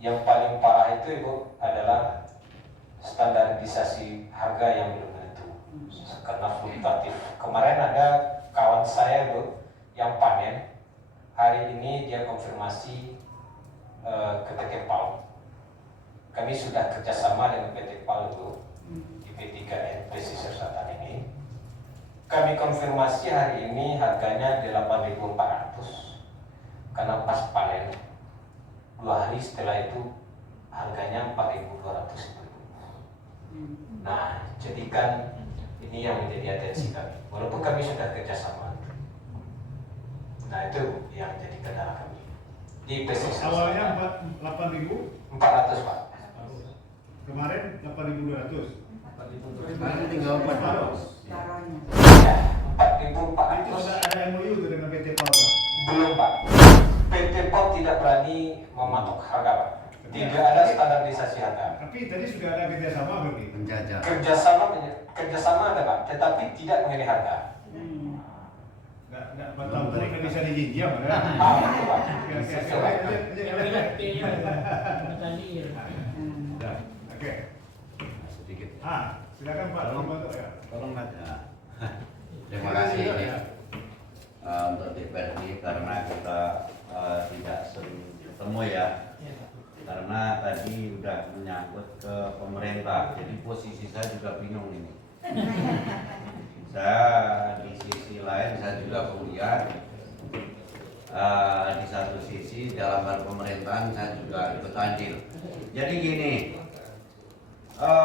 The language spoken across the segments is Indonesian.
Yang paling parah itu Ibu adalah standarisasi harga yang belum menentu karena fluktuatif. Kemarin ada kawan saya Ibu yang panen, hari ini dia konfirmasi ke PT PAL. Kami sudah kerjasama dengan PT PAL Ibu di P3N Pesisir Selatan ini. Kami konfirmasi hari ini harganya 8.400 karena pas panen. 2 hari setelah itu harganya 4.200. Nah, jadi kan ini yang menjadi atensi kami. Walaupun kami sudah kerjasama. Nah, itu yang jadi kendala kami. Di pesisir awalnya 8.400 Pak. Kemarin 8.200. Sekarang tinggal 400. Ya, 4.400. Itu ada MOU tuh dengan PT PAL, Pak? Belum Pak. PT PAL tidak berani mematok harga Pak. Tidak ada standarisasi harga. Tapi tadi sudah ada kerjasama berarti? Menjajah. Kerjasama ada Pak, tetapi tidak mengenai harga. Nggak tahu ini bisa dijinjam ada? Betul Pak. Oke. Sedikit. Silakan Pak. Tolong aja. Terima kasih untuk DPRD karena kita tidak sering ketemu ya. Karena tadi udah menyangkut ke pemerintah, jadi posisi saya juga bingung ini. Saya di sisi lain saya juga kuliah. Di satu sisi dalam hal pemerintahan saya juga ikut andil. Jadi gini,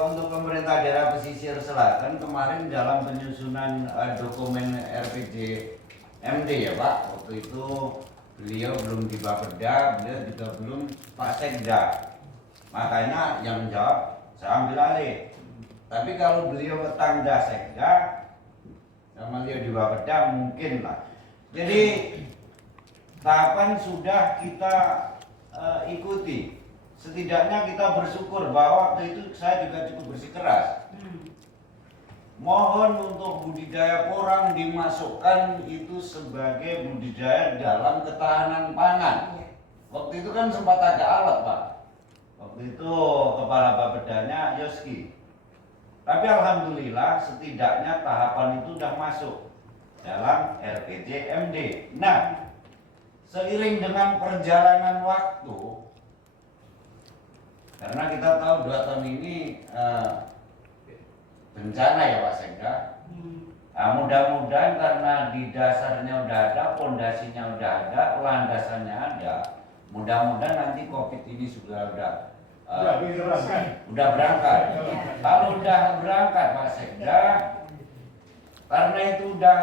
untuk pemerintah daerah pesisir selatan kemarin dalam penyusunan dokumen RPG MD ya Pak, waktu itu beliau belum di Bapeda, beliau juga belum Pak Sekda. Makanya yang menjawab saya ambil alih. Tapi kalau beliau tanda Sekda sama beliau di Bapeda mungkin lah. Jadi tahapan sudah kita ikuti. Setidaknya kita bersyukur bahwa waktu itu saya juga cukup bersikeras. Mohon untuk budidaya porang dimasukkan itu sebagai budidaya dalam ketahanan pangan. Waktu itu kan sempat ada alat Pak. Waktu itu kepala Bapedanya Yoski. Tapi alhamdulillah setidaknya tahapan itu sudah masuk dalam RPG MD. Nah, seiring dengan perjalanan waktu, karena kita tahu 2 tahun ini bencana ya Pak Sekda. Nah, mudah-mudahan karena di dasarnya udah ada, pondasinya udah ada, landasannya ada. Mudah-mudahan nanti COVID ini sudah berangkat. Kalau udah berangkat Pak Sekda, karena itu udah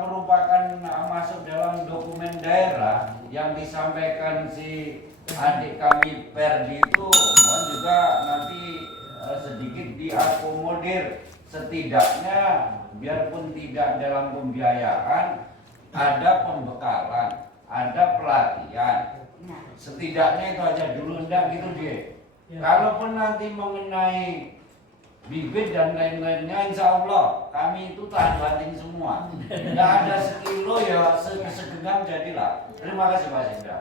merupakan masuk dalam dokumen daerah yang disampaikan si adik kami Perdi itu, mohon juga nanti sedikit diakomodir. Setidaknya biarpun tidak dalam pembiayaan, ada pembekalan, ada pelatihan. Setidaknya itu aja dulu, enggak gitu dia. Kalaupun nanti mengenai bibit dan lain-lainnya, insya Allah kami itu tahan banting semua. Enggak ada sekilo ya segenggam jadilah. Terima kasih Pak Sekda.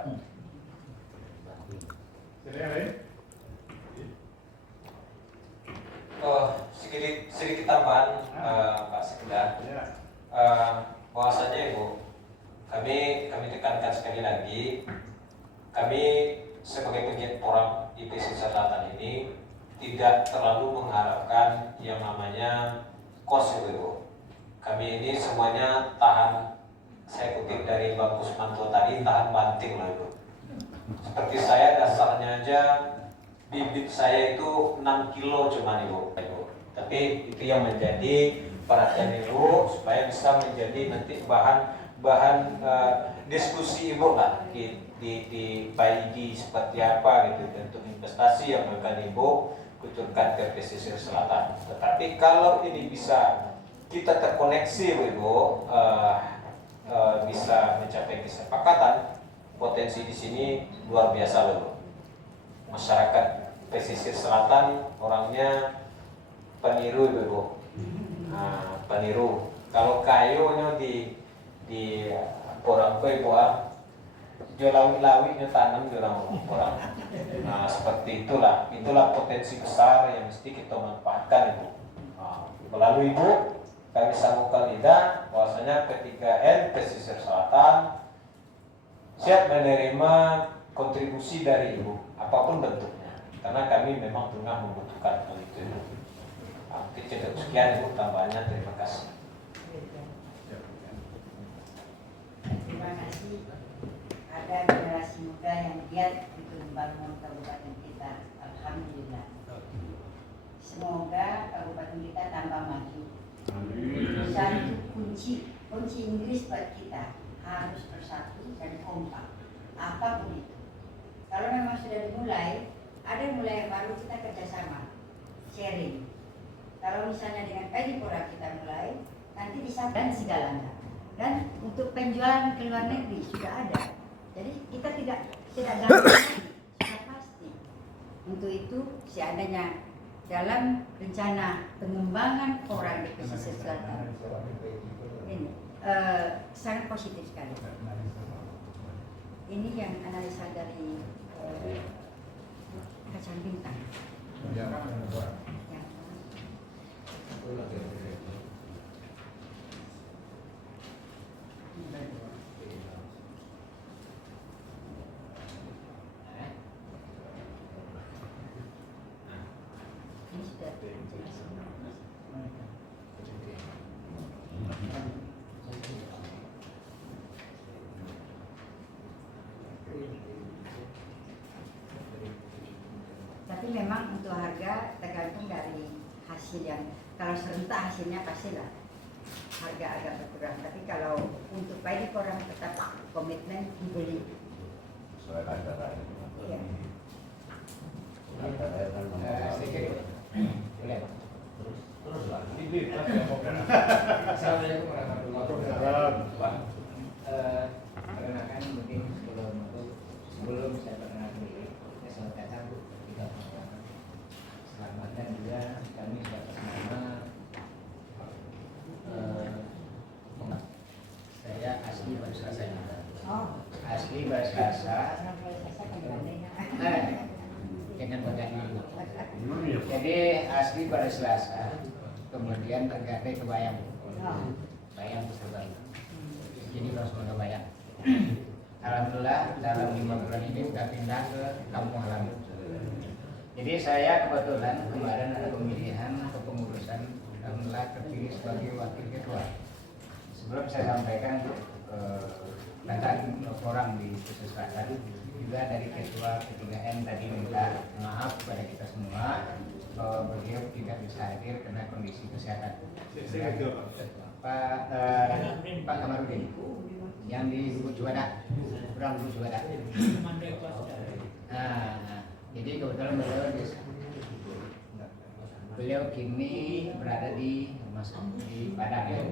Sedikit tambahan Pak Sekda. Bahwasanya Ibu, kami tekankan sekali lagi, kami sebagai pegiat porang di pesisir selatan ini tidak terlalu mengharapkan yang namanya kos Ibu. Kami ini semuanya tahan, saya kutip dari Bang Kusmanto tadi, tahan banting loh Ibu. Seperti saya dasarnya aja bibit saya itu 6 kilo cuman Ibu. Tapi itu yang menjadi perhatian Ibu supaya bisa menjadi nanti bahan diskusi Ibu lah di BID seperti apa gitu untuk investasi yang akan Ibu kucurkan ke pesisir selatan. Tetapi kalau ini bisa kita terkoneksi Ibu, bisa mencapai kesepakatan, potensi di sini luar biasa loh. Masyarakat pesisir selatan orangnya peniru Ibu. Nah, peniru. Kalau kayunya di orang Ibu jual lawi-lawinya tanam di orang. Nah seperti itulah potensi besar yang mesti kita manfaatkan Ibu. Nah, melalui Ibu kami sambungkan lidah bahwasanya P3N Pesisir Selatan siap menerima kontribusi dari Ibu apapun bentuknya, karena kami memang tengah membutuhkan hal itu. Oke, cukup sekian Ibu tambahannya, terima kasih. Terima kasih. Ada generasi muda yang giat untuk membangun kabupaten kita. Alhamdulillah. Semoga kabupaten kita tambah maju. Satu kunci Inggris buat kita harus bersatu dan kompak. Apapun itu. Kalau memang sudah dimulai, ada mulai yang baru kita kerjasama, sharing. Kalau misalnya dengan Pedipora kita mulai, nanti bisa dan segalanya. Dan untuk penjualan ke luar negeri sudah ada. Jadi kita tidak gampang lagi, sudah pasti. Untuk itu seadanya dalam rencana pengembangan orang di pesisir selatan ini sangat positif sekali. Ini yang analisa dari Kacang Bintang. Ya. Ini sudah tapi memang untuk harga tergantung dari hasil yang, kalau serentak hasilnya pastilah harga agak berkurang, tapi kalau untuk baik orang tetap komitmen dibeli. Iya. Sedikit. Boleh. Terus Pak. Assalamualaikum warahmatullahi wabarakatuh. Pak, perkenalkan mungkin sebelum saya perkenalkan diri, saya selamat datang Bu. Selamat dan juga kami sudah atas nama saya Asli Baru Selasa. Asli Baru Selasa. Jangan berganti dulu. Jadi Asli Baru Selasa, kemudian terganti ke Bayang. Bayang Terbaik. Jadi langsung ke Bayang. Alhamdulillah dalam 5 bulan ini sudah pindah ke kampung halaman. Jadi saya kebetulan kemarin ada pemilihan kepengurusan, alhamdulillah terpilih sebagai wakil ketua. Sebelum saya sampaikan tentang orang di Pesisir Selatan, juga dari ketua P3N tadi minta maaf kepada kita semua bahwa beliau tidak bisa hadir karena kondisi kesehatan. Pak Kamarudin yang di Lubuk Juanda, kurang Lubuk Juanda. Jadi kebetulan beliau kini berada di Padang ya,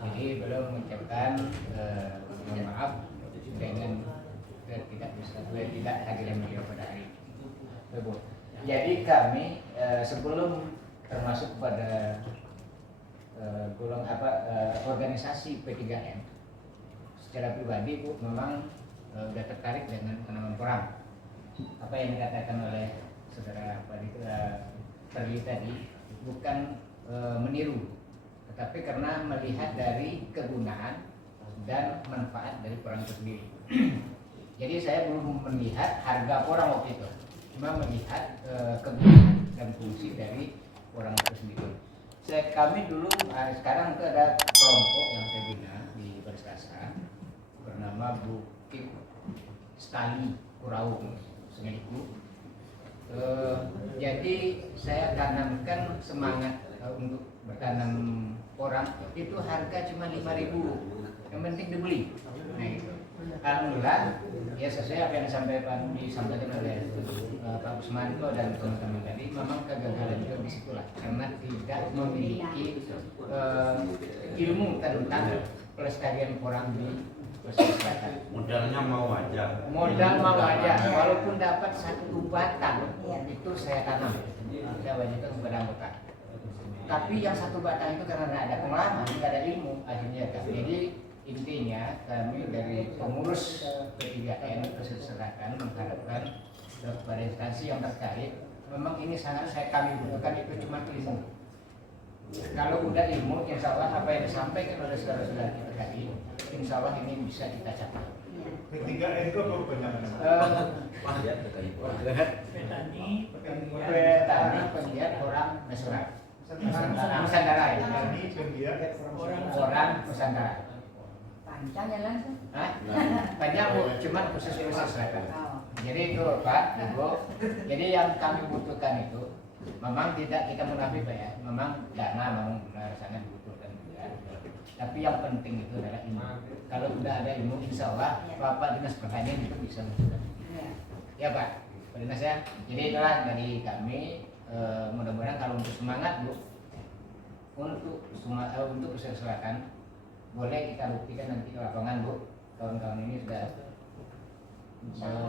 jadi beliau mengucapkan mohon maaf dengan tidak hadirnya beliau pada hari ini. Jadi kami sebelum termasuk pada organisasi P3N, secara pribadi Bu memang sudah tertarik dengan tanaman porang. Apa yang dikatakan oleh saudara Perli tadi bukan meniru, tetapi karena melihat dari kegunaan dan manfaat dari porang itu sendiri. Jadi saya belum melihat harga porang waktu itu, cuma melihat kegunaan dan fungsi dari porang itu sendiri. Kami dulu sekarang itu ada kelompok yang saya bina di Baru Selasa bernama Bukit Stali Kurau Sengeliku. Jadi saya tanamkan semangat untuk bertanam porang itu harga cuma 5.000, yang penting dibeli. Nah gitu. Alhamdulillah ya sesuai apa yang disampaikan oleh Pak Usmanto dan teman-teman tadi, memang kegagalan itu disitulah karena tidak memiliki ilmu tentang pelestarian porang di Pesisir Selatan. Modalnya mau aja. Modal mau aja, walaupun dapat 1 batang itu saya tanam. Saya wajibkan kepada anggota. Tapi yang 1 batang itu karena tidak ada pengalaman, tidak ada ilmu, akhirnya kan. Jadi intinya kami dari pengurus P3N Pesisir Selatan mengharapkan kepada instansi yang terkait, memang ini sangat kami butuhkan itu cuma ilmu. Kalau udah ilmu, insya Allah apa yang disampaikan oleh saudara-saudara kita tadi, insya Allah ini bisa kita capai. P3N itu apa kepanjangan? Petani penggiat orang Nusantara. Nusantara ya. Petani penggiat Orang Nusantara. Panjang ya langsung. Hah? Banyak Bu, cuman khusus selatan. Oh. Jadi itu Pak, Ibu. Jadi yang kami butuhkan itu memang tidak kita munafik Pak ya. Memang dana memang benar sangat dibutuhkan juga. Tapi yang penting itu adalah ilmu. Kalau sudah ada ilmu, insya Allah Bapak Dinas Pertanian itu bisa membutuhkan. Iya. Ya Pak, Pak Dinas ya. Jadi itulah dari kami. Mudah-mudahan kalau untuk semangat Bu, untuk keselamatan boleh kita buktikan nanti ke lapangan Bu. Kawan-kawan ini sudah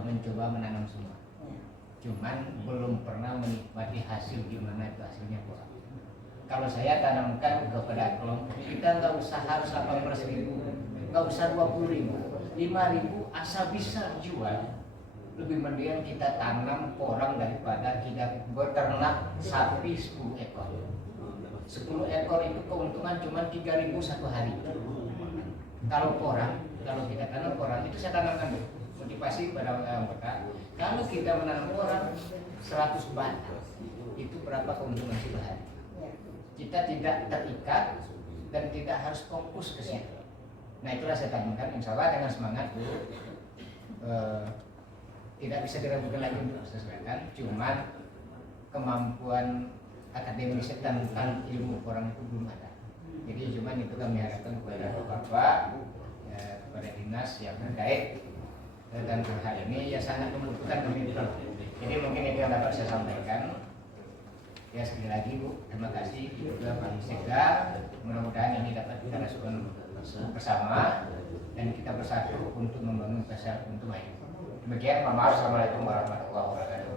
mencoba menanam semua. Iya. Cuman belum pernah menikmati hasil gimana itu hasilnya Bu. Kalau saya tanamkan kepada kolom, kita nggak usah harus 18.000, nggak usah 20.000, 5.000 asal bisa jual. Lebih mendingan kita tanam porang daripada kita beternak sapi 10 ekor. 10 ekor itu keuntungan cuma 3.000 satu hari. Kalau porang, kalau kita tanam porang itu saya tanamkan Bu, motivasi pada anggota. Kalau kita menanam porang 100 batang, itu berapa keuntungan satu hari? Kita tidak terikat dan tidak harus fokus ke situ. Nah itulah saya tanamkan, insya Allah dengan semangat Bu. Tidak bisa diragukan lagi untuk sesuaikan, cuman kemampuan akademis tentang ilmu orang itu belum ada. Jadi cuman itu kami harapkan kepada Bapak, ya, kepada dinas yang terkait dan hal ini ya sangat membutuhkan kami. Jadi mungkin itu yang dapat saya sampaikan. Ya sekali lagi Bu, terima kasih juga Pak Sekda. Mudah-mudahan ini dapat kita lakukan bersama dan kita bersatu untuk membangun pasar untuk maju. Demikian, mohon maaf. Assalamualaikum warahmatullahi wabarakatuh.